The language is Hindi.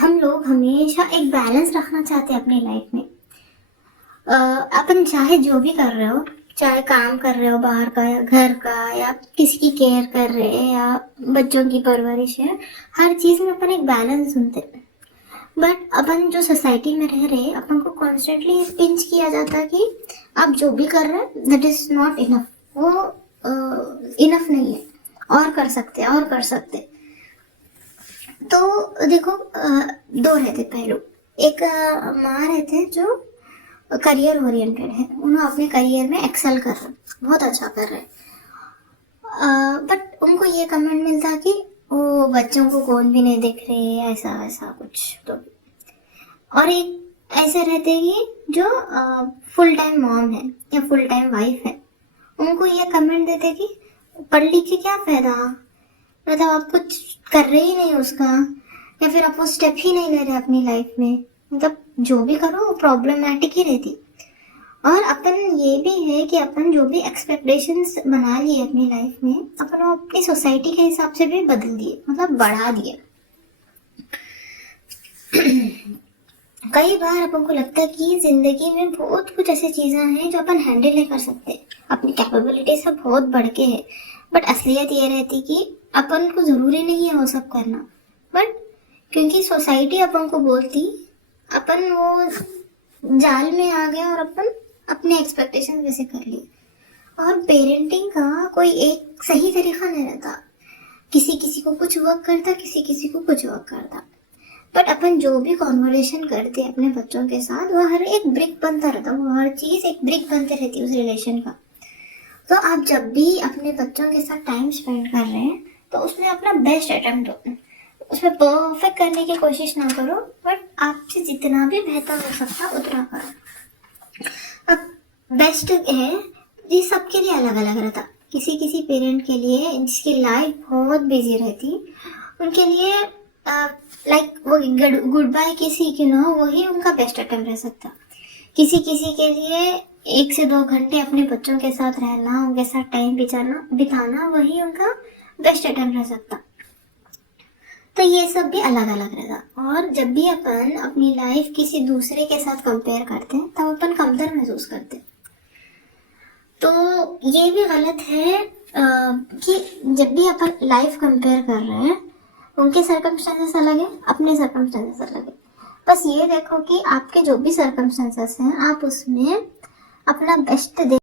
हम लोग हमेशा एक बैलेंस रखना चाहते हैं अपनी लाइफ में। अपन चाहे जो भी कर रहे हो, चाहे काम कर रहे हो बाहर का या घर का, या किसी की केयर कर रहे हैं या बच्चों की परवरिश है, हर चीज में अपन एक बैलेंस ढूंढते हैं। बट अपन जो सोसाइटी में रह रहे हैं, अपन को कॉन्स्टेंटली पिंच किया जाता है कि आप जो भी कर रहे हैं दैट इज नॉट इनफ, वो इनफ नहीं है, और कर सकते और कर सकते। तो देखो, दो रहते पहलू। एक माँ रहते जो करियर ओरिएंटेड है, उन्होंने अपने करियर में एक्सेल कर रहे, बहुत अच्छा कर रहे, बट उनको ये कमेंट मिलता कि वो बच्चों को कौन भी नहीं देख रहे, ऐसा ऐसा कुछ। तो और एक ऐसे रहते कि जो फुल टाइम मॉम है या फुल टाइम वाइफ है, उनको ये कमेंट देते कि पढ़ लिख के क्या फायदा, मतलब आप कुछ कर रहे ही नहीं उसका, या फिर आप वो स्टेप ही नहीं ले रहे अपनी लाइफ में, मतलब जो भी करो वो प्रॉब्लमेटिक ही रहती। और अपन ये भी है कि अपन जो भी एक्सपेक्टेशंस बना लिए अपनी लाइफ में, अपन वो अपनी सोसाइटी के हिसाब से भी बदल दिए, मतलब बढ़ा दिए। कई बार अपन को लगता है कि जिंदगी में बहुत कुछ ऐसी चीजें हैं जो अपन हैंडल नहीं कर सकते, अपनी कैपेबिलिटी से बहुत बढ़ के है, बट असलियत ये रहती कि अपन को जरूरी नहीं है वो सब करना। बट क्योंकि सोसाइटी अपन को बोलती, अपन वो जाल में आ गए और अपन अपने एक्सपेक्टेशन वैसे कर लिए। और पेरेंटिंग का कोई एक सही तरीका नहीं रहता, किसी किसी को कुछ वर्क करता, किसी किसी को कुछ वर्क करता। बट अपन जो भी कॉन्वर्सेशन करते हैं अपने बच्चों के साथ, वो हर एक ब्रिक बनता रहता, वो हर चीज एक ब्रिक बनते रहती है उस रिलेशन का। तो आप जब भी अपने बच्चों के साथ टाइम स्पेंड कर रहे हैं, तो उसमें अपना बेस्ट अटेम्प्ट दो, उसमें परफेक्ट करने की कोशिश ना करो, बट आपसे जितना भी बेहतर हो सकता उतना करो। अब बेस्ट है, ये सबके लिए अलग अलग रहता। किसी किसी पेरेंट के लिए जिसकी लाइफ बहुत बिजी रहती, उनके लिए लाइक वो गुड बाय किसी की ना, वही उनका बेस्ट अटेम्प्ट रह सकता। किसी किसी के लिए 1 से 2 घंटे अपने बच्चों के साथ रहना, उनके साथ टाइम बिताना वही उनका बेस्ट अटेम्प्ट रह सकता। तो ये सब भी अलग अलग रहता। और जब भी अपन अपनी लाइफ किसी दूसरे के साथ कंपेयर करते हैं, तब अपन कमतर महसूस करते हैं। तो ये भी गलत है कि जब भी अपन लाइफ कंपेयर कर रहे हैं, उनके सर्कमस्टेंसेस अलग है, अपने सर्कमस्टेंसेस अलग है। बस ये देखो कि आपके जो भी सर्कमस्टेंसेस हैं, आप उसमें अपना बेस्ट दे